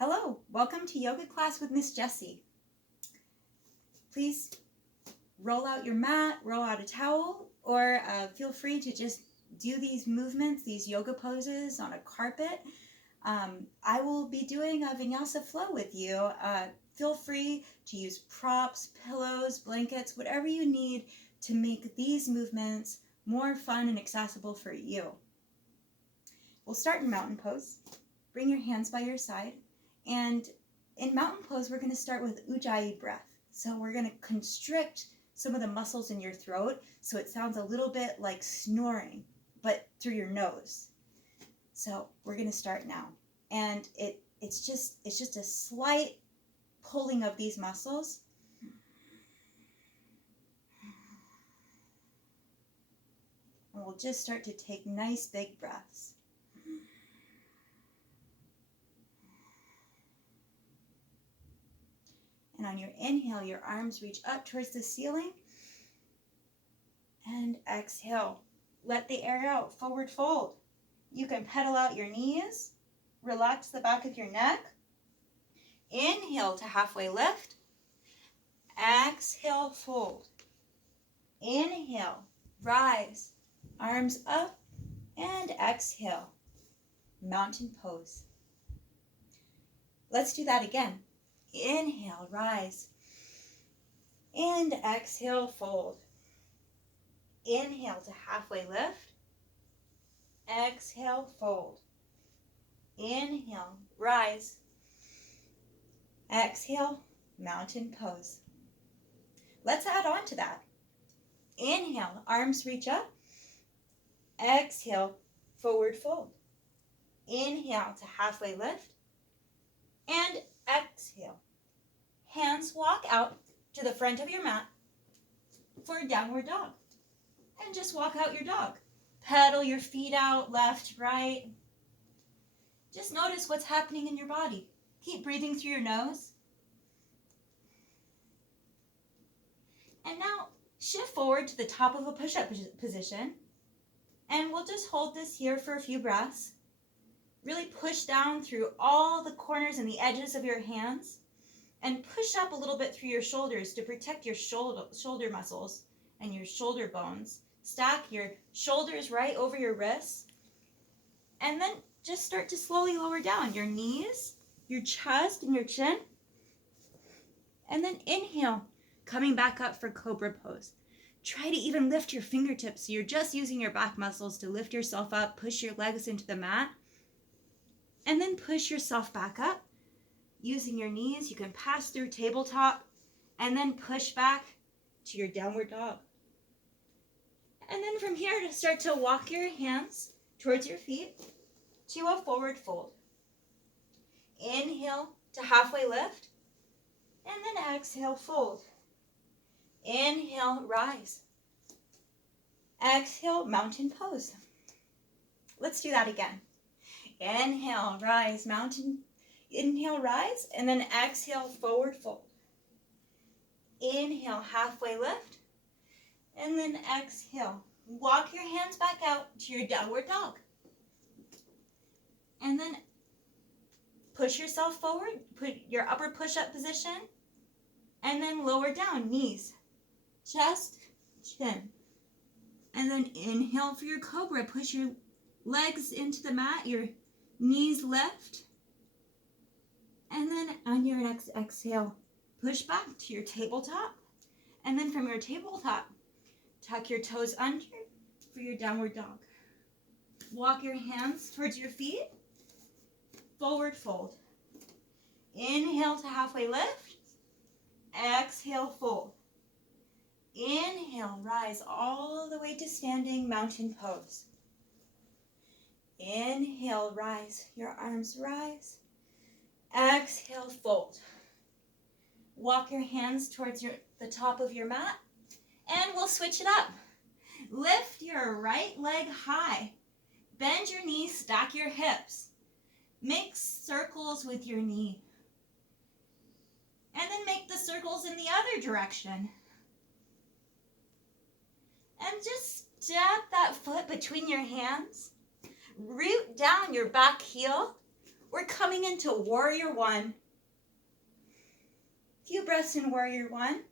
Hello, welcome to Yoga Class with Miss Jessie. Please roll out your mat, roll out a towel, or feel free to just do these movements, these yoga poses on a carpet. I will be doing a Vinyasa Flow with you. Feel free to use props, pillows, blankets, whatever you need to make these movements more fun and accessible for you. We'll start in mountain pose. Bring your hands by your side. And in mountain pose, we're going to start with Ujjayi breath. So we're going to constrict some of the muscles in your throat so it sounds a little bit like snoring, but through your nose. So we're going to start now. And it's just a slight pulling of these muscles. And we'll just start to take nice big breaths. And on your inhale, your arms reach up towards the ceiling. And exhale. Let the air out, forward fold. You can pedal out your knees. Relax the back of your neck. Inhale to halfway lift. Exhale, fold. Inhale, rise. Arms up. And exhale. Mountain pose. Let's do that again. Inhale, rise. And exhale, fold. Inhale to halfway lift. Exhale, fold. Inhale, rise. Exhale, mountain pose. Let's add on to that. Inhale, arms reach up. Exhale, forward fold. Inhale to halfway lift. And exhale. Hands walk out to the front of your mat for a downward dog. And just walk out your dog. Pedal your feet out, left, right. Just notice what's happening in your body. Keep breathing through your nose. And now shift forward to the top of a push-up position. And we'll just hold this here for a few breaths. Really push down through all the corners and the edges of your hands. And push up a little bit through your shoulders to protect your shoulder muscles and your shoulder bones. Stack your shoulders right over your wrists. And then just start to slowly lower down your knees, your chest, and your chin. And then inhale, coming back up for Cobra pose. Try to even lift your fingertips so you're just using your back muscles to lift yourself up, push your legs into the mat. And then push yourself back up. Using your knees, you can pass through tabletop and then push back to your downward dog. And then from here, to start to walk your hands towards your feet to a forward fold. Inhale to halfway lift, and then exhale, fold. Inhale, rise. Exhale, mountain pose. Let's do that again. Inhale, rise, mountain. Inhale, rise, and then exhale, forward fold. Inhale, halfway lift, and then exhale. Walk your hands back out to your downward dog. And then push yourself forward, put your upper push-up position, and then lower down, knees, chest, chin. And then inhale for your Cobra. Push your legs into the mat, your knees lift. And then on your next exhale, push back to your tabletop. And then from your tabletop, tuck your toes under for your downward dog. Walk your hands towards your feet. Forward fold. Inhale to halfway lift. Exhale, fold. Inhale, rise all the way to standing mountain pose. Inhale, rise. Your arms rise. Exhale, fold. Walk your hands towards the top of your mat, and we'll switch it up. Lift your right leg high. Bend your knees, stack your hips. Make circles with your knee. And then make the circles in the other direction. And just step that foot between your hands. Root down your back heel. We're coming into warrior one. Few breaths in warrior one.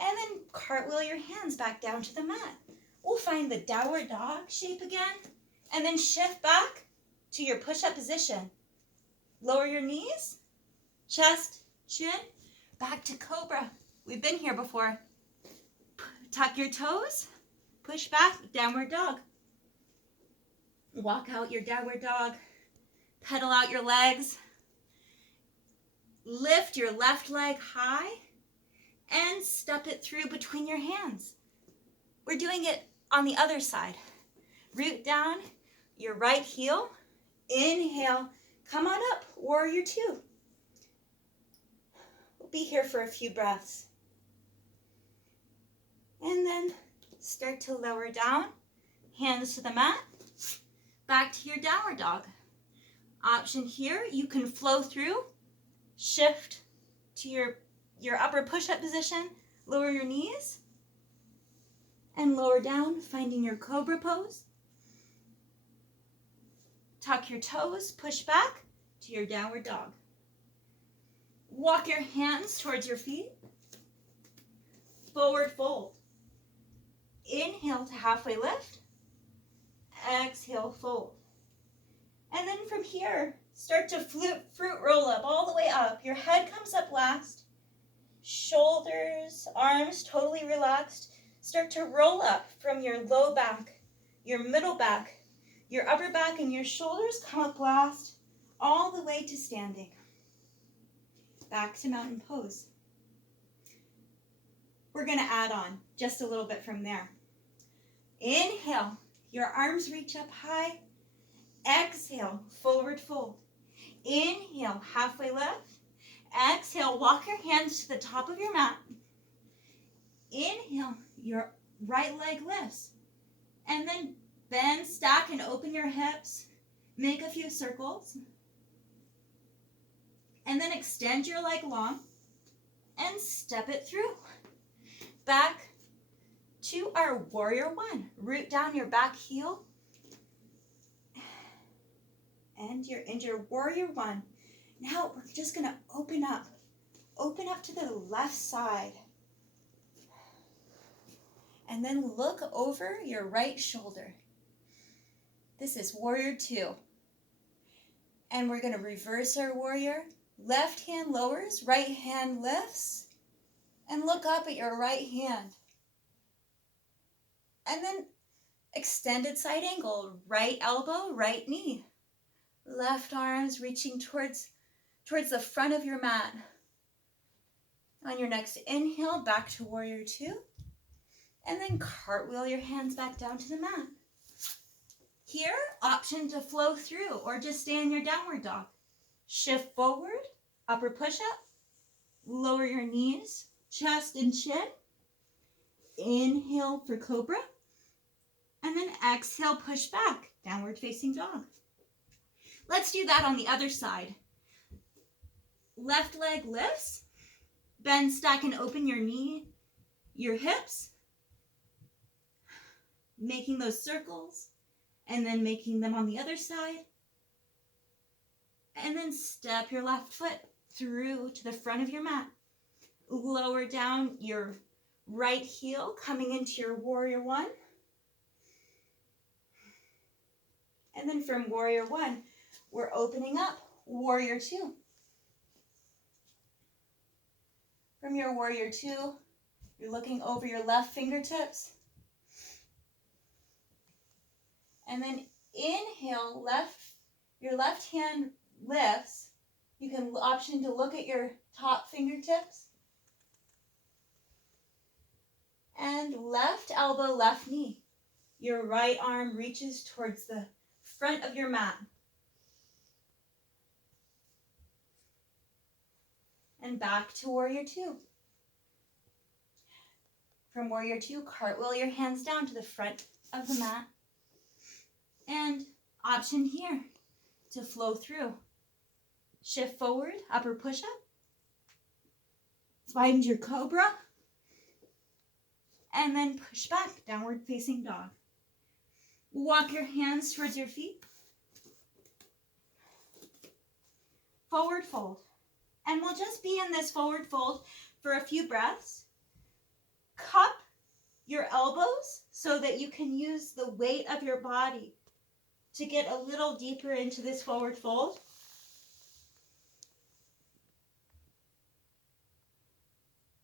And then cartwheel your hands back down to the mat. We'll find the downward dog shape again. And then shift back to your push-up position. Lower your knees, chest, chin, back to cobra. We've been here before. Tuck your toes, push back, downward dog. Walk out your downward dog. Pedal out your legs. Lift your left leg high and step it through between your hands. We're doing it on the other side. Root down your right heel. Inhale. Come on up, warrior two. We'll be here for a few breaths. And then start to lower down. Hands to the mat. Back to your downward dog. Option here, you can flow through. Shift to your upper push-up position. Lower your knees. And lower down, finding your cobra pose. Tuck your toes, push back to your downward dog. Walk your hands towards your feet. Forward fold. Inhale to halfway lift. Exhale, fold. And then from here, start to fruit roll up all the way up. Your head comes up last. Shoulders, arms totally relaxed. Start to roll up from your low back, your middle back, your upper back, and your shoulders come up last, all the way to standing. Back to mountain pose. We're going to add on just a little bit from there. Inhale, your arms reach up high. Exhale, forward fold. Inhale, halfway lift. Exhale, walk your hands to the top of your mat. Inhale, your right leg lifts. And then bend, stack, and open your hips. Make a few circles. And then extend your leg long and step it through. Back to our warrior one. Root down your back heel. And you're in your warrior one. Now we're just going to open up. Open up to the left side. And then look over your right shoulder. This is warrior two. And we're going to reverse our warrior. Left hand lowers, right hand lifts. And look up at your right hand. And then extended side angle. Right elbow, right knee. Left arms reaching towards the front of your mat. On your next inhale, back to warrior two. And then cartwheel your hands back down to the mat. Here, option to flow through or just stay in your downward dog. Shift forward, upper push-up. Lower your knees, chest and chin. Inhale for cobra. And then exhale, push back, downward facing dog. Let's do that on the other side. Left leg lifts. Bend, stack, and open your knee, your hips. Making those circles. And then making them on the other side. And then step your left foot through to the front of your mat. Lower down your right heel, coming into your warrior one. And then from warrior one, we're opening up warrior two. From your warrior two, you're looking over your left fingertips. And then inhale, your left hand lifts. You can option to look at your top fingertips. And left elbow, left knee. Your right arm reaches towards the front of your mat. And back to warrior two. From warrior two, cartwheel your hands down to the front of the mat. And option here to flow through. Shift forward, upper push-up. Find your cobra. And then push back, downward facing dog. Walk your hands towards your feet. forward fold. And we'll just be in this forward fold for a few breaths. Cup your elbows so that you can use the weight of your body to get a little deeper into this forward fold.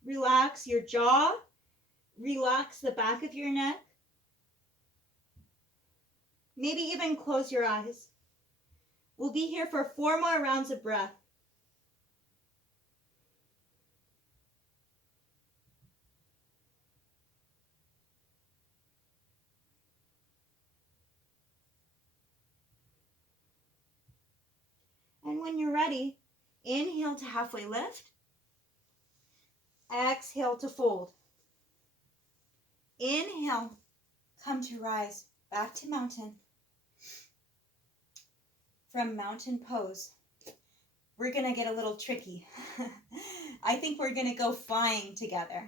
Relax your jaw. Relax the back of your neck. Maybe even close your eyes. We'll be here for 4 more rounds of breath. And when you're ready, inhale to halfway lift. Exhale to fold. Inhale, come to rise, back to mountain. From mountain pose, we're gonna get a little tricky. I think we're gonna go flying together.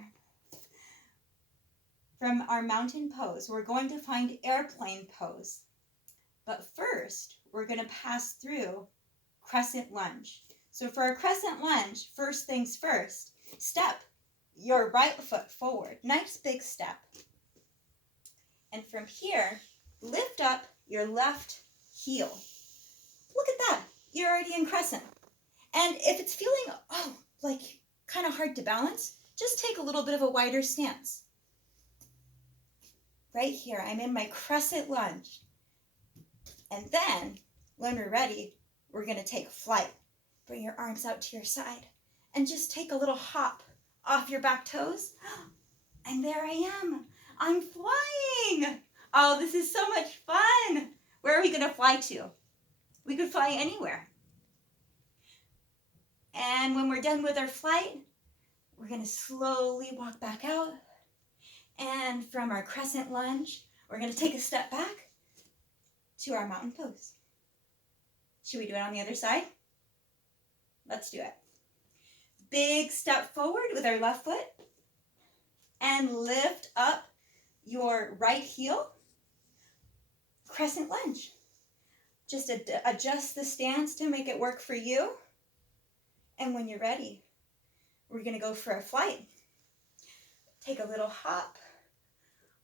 From our mountain pose, we're going to find airplane pose. But first, we're gonna pass through crescent lunge. So for a crescent lunge, first things first, step your right foot forward. Nice big step. And from here, lift up your left heel. Look at that. You're already in crescent. And if it's feeling, like kind of hard to balance, just take a little bit of a wider stance. Right here, I'm in my crescent lunge. And then, when we're ready, we're going to take flight. Bring your arms out to your side and just take a little hop off your back toes. And there I am. I'm flying. Oh, this is so much fun. Where are we going to fly to? We could fly anywhere. And when we're done with our flight, we're going to slowly walk back out. And from our crescent lunge, we're going to take a step back to our mountain pose. Should we do it on the other side? Let's do it. Big step forward with our left foot. And lift up your right heel. Crescent lunge. Just adjust the stance to make it work for you. And when you're ready, we're going to go for a flight. Take a little hop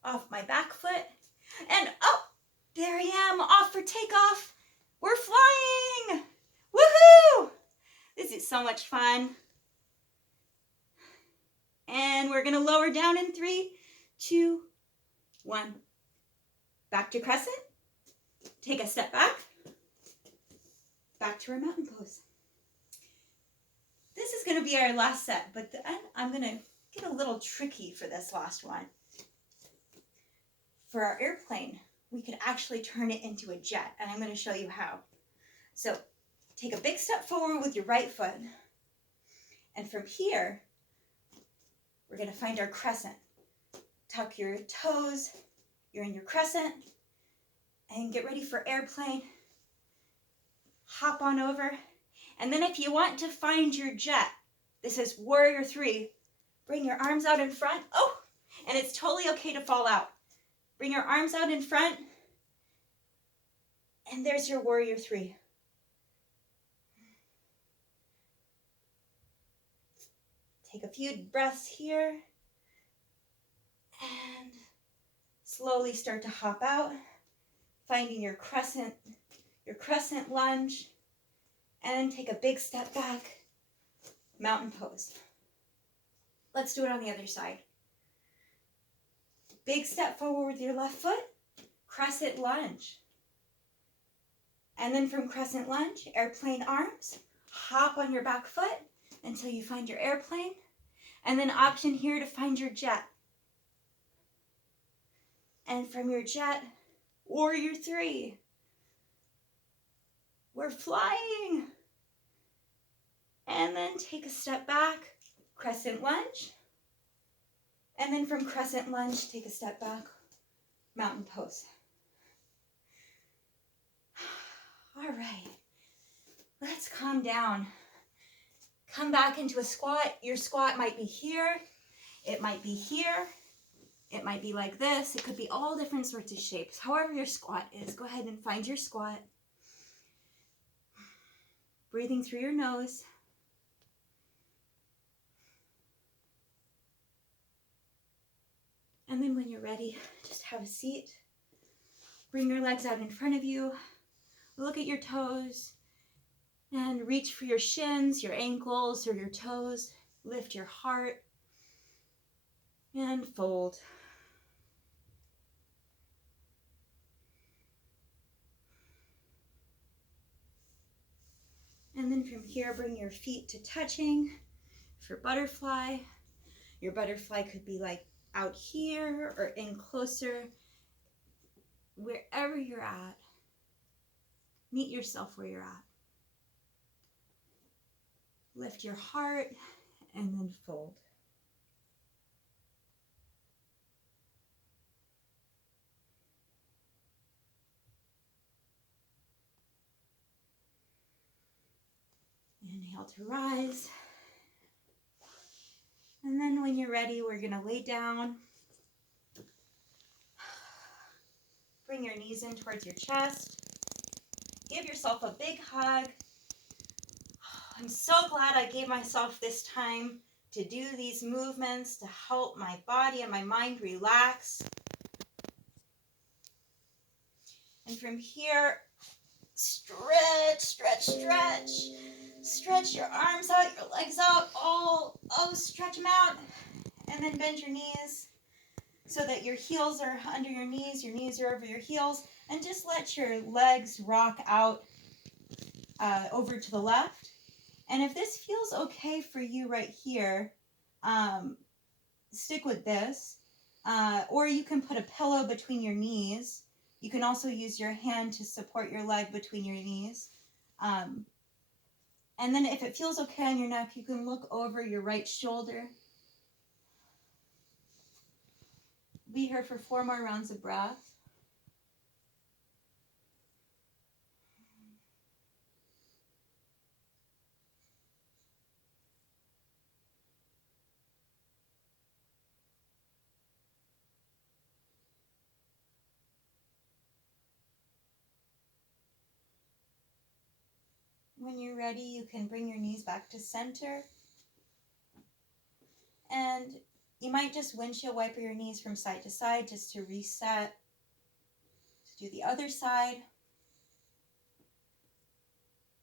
off my back foot. And there I am, off for takeoff. We're flying. Woohoo! This is so much fun. And we're going to lower down in 3, 2, 1. Back to crescent. Take a step back. Back to our mountain pose. This is going to be our last set, but then I'm going to get a little tricky for this last one. For our airplane, we could actually turn it into a jet, and I'm going to show you how. So take a big step forward with your right foot, and from here, we're going to find our crescent. Tuck your toes, you're in your crescent, and get ready for airplane. Hop on over, and then if you want to find your jet, this is warrior 3. Bring your arms out in front. And it's totally okay to fall out. Bring your arms out in front, and there's your warrior 3. Take a few breaths here, and slowly start to hop out, finding your crescent lunge, and take a big step back, mountain pose. Let's do it on the other side. Big step forward with your left foot, crescent lunge. And then from crescent lunge, airplane arms, hop on your back foot until you find your airplane, and then option here to find your jet. And from your jet, warrior 3. We're flying. And then take a step back, crescent lunge. And then from crescent lunge, take a step back, mountain pose. All right, let's calm down. Come back into a squat. Your squat might be here. It might be here. It might be like this. It could be all different sorts of shapes. However your squat is, go ahead and find your squat. breathing through your nose. And then when you're ready, just have a seat. Bring your legs out in front of you. Look at your toes and reach for your shins, your ankles, or your toes. Lift your heart and fold. And then from here, bring your feet to touching for butterfly. Your butterfly could be like out here or in closer. Wherever you're at, meet yourself where you're at. Lift your heart and then fold. Inhale to rise. And then when you're ready, we're going to lay down. Bring your knees in towards your chest. Give yourself a big hug. I'm so glad I gave myself this time to do these movements to help my body and my mind relax. And from here, stretch, stretch, stretch. Stretch your arms out, your legs out. Stretch them out. And then bend your knees so that your heels are under your knees are over your heels. And just let your legs rock out over to the left. And if this feels okay for you right here, stick with this. Or you can put a pillow between your knees. You can also use your hand to support your leg between your knees. And then if it feels okay on your neck, you can look over your right shoulder. Be here for 4 more rounds of breath. When you're ready, you can bring your knees back to center. And you might just windshield wiper your knees from side to side just to reset. To do the other side.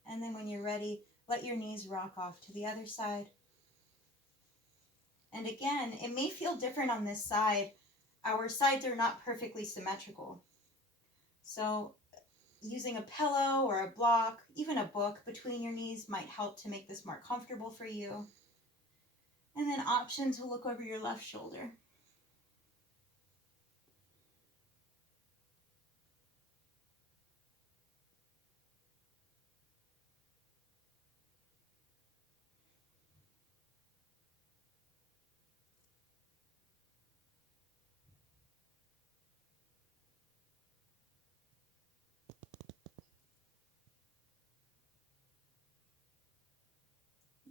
And then when you're ready, let your knees rock off to the other side. And again, it may feel different on this side. Our sides are not perfectly symmetrical. So using a pillow or a block, even a book between your knees might help to make this more comfortable for you. And then option to look over your left shoulder.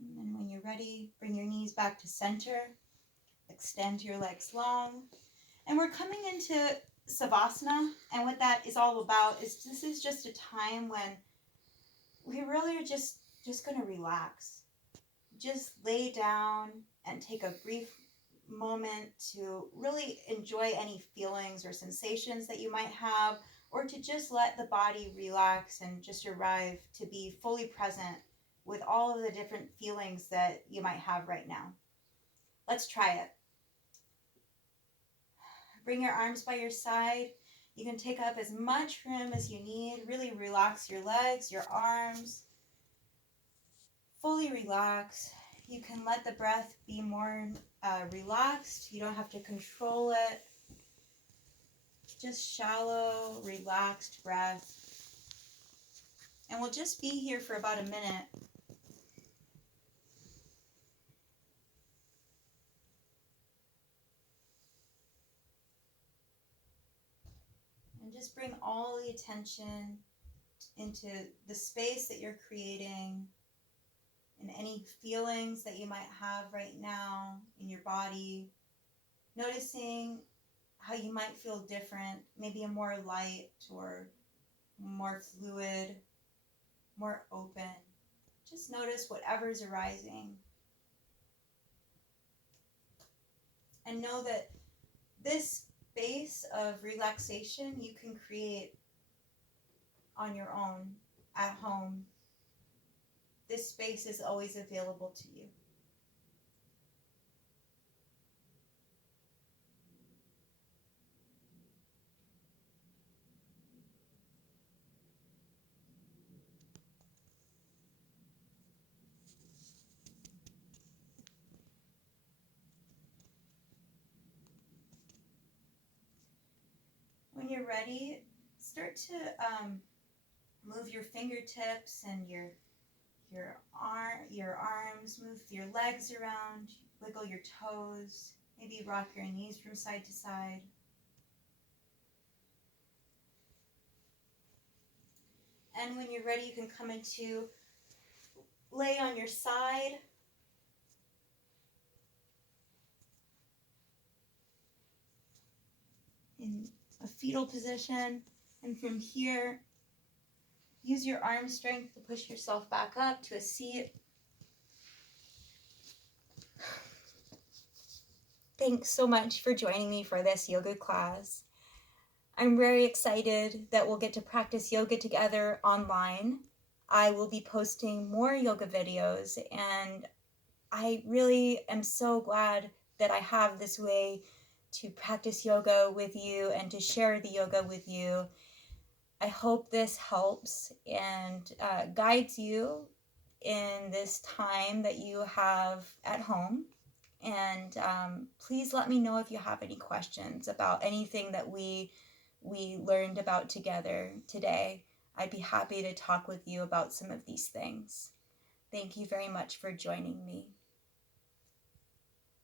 And then when you're ready, bring your knees back to center. Extend your legs long. And we're coming into Savasana. And what that is all about is this is just a time when we really are just going to relax. Just lay down and take a brief moment to really enjoy any feelings or sensations that you might have, or to just let the body relax and just arrive to be fully present with all of the different feelings that you might have right now. Let's try it. Bring your arms by your side. You can take up as much room as you need. Really relax your legs, your arms. Fully relax. You can let the breath be more relaxed. You don't have to control it. Just shallow, relaxed breath. And we'll just be here for about a minute. And just bring all the attention into the space that you're creating and any feelings that you might have right now in your body. Noticing how you might feel different, maybe a more light or more fluid, more open. Just notice whatever's arising. And know that this space of relaxation you can create on your own, at home. This space is always available to you. When you're ready, start to move your fingertips and your arms, move your legs around, wiggle your toes, maybe rock your knees from side to side. And when you're ready, you can come into lay on your side. In a fetal position. And from here, use your arm strength to push yourself back up to a seat. Thanks so much for joining me for this yoga class. I'm very excited that we'll get to practice yoga together online. I will be posting more yoga videos, and I really am so glad that I have this way to practice yoga with you and to share the yoga with you. I hope this helps and guides you in this time that you have at home. And please let me know if you have any questions about anything that we learned about together today. I'd be happy to talk with you about some of these things. Thank you very much for joining me.